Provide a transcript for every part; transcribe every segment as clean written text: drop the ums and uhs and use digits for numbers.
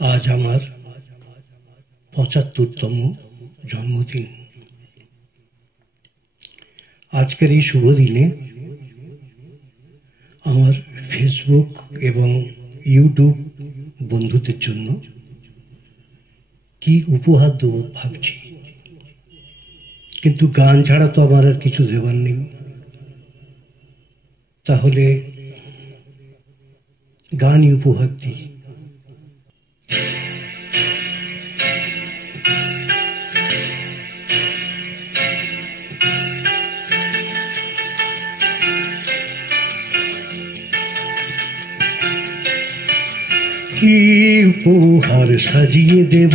আজ আমার ৭৫তম জন্মদিন। আজকের এই শুভ দিনে আমার ফেসবুক এবং ইউটিউব বন্ধুদের জন্য কি উপহার দেবো ভাবছি, কিন্তু গান ছাড়া তো আমার আর কিছু দেবার নেই। তাহলে গানই উপহার দিই। কি উপহার সাজিয়ে দেব,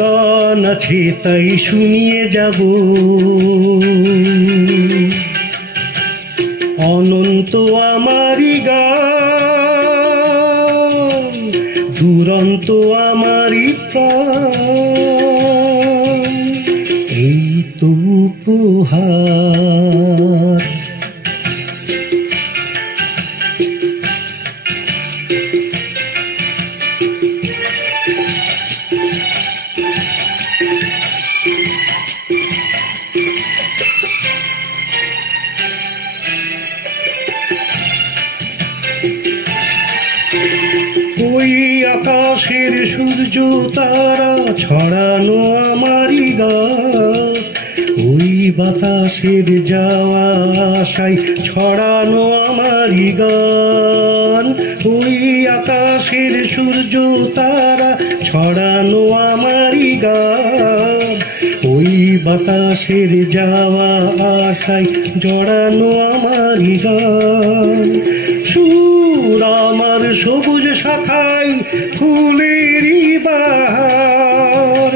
গান আছে তাই শুনিয়ে যাব। অনন্ত আমারই গান, দুরন্ত আমারই প্রাণ, এই তো উপহার। ওই আকাশের সূর্য তারা ছড়ানো আমারই গান, ওই বাতাসের যাওয়া আশায় ছড়ানো আমারই গান। ওই আকাশের সূর্য তারা ছড়ানো আমারই গান, ওই বাতাসের যাওয়া আশায় জড়ানো আমারই গান। সুর আমার সবুজ শাখায় ফুলেরই বাহার,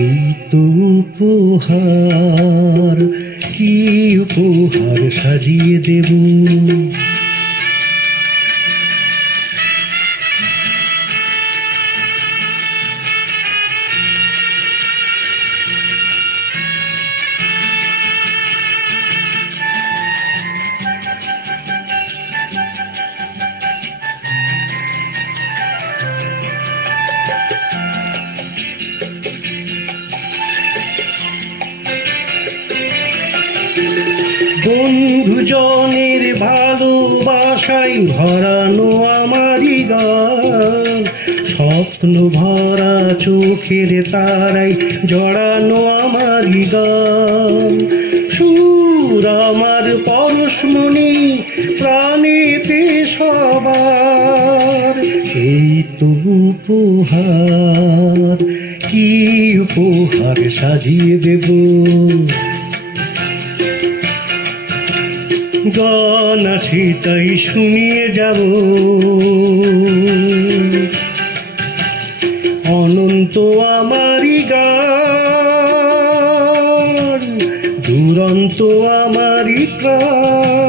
এই তো উপহার। কি উপহার সাজিয়ে দেব, বন্ধুজনের ভালোবাসায় ভরানো আমারই গান, স্বপ্ন ভরা চোখের তারায় জড়ানো আমারই গান। সুর আমার পরশমণি প্রাণেতে সবার, এই তো উপহার। কি উপহার সাজিয়ে দেব, গান আছে তাই শুনিয়ে যাব। অনন্ত আমারই গান, দুরন্ত আমারই প্রাণ,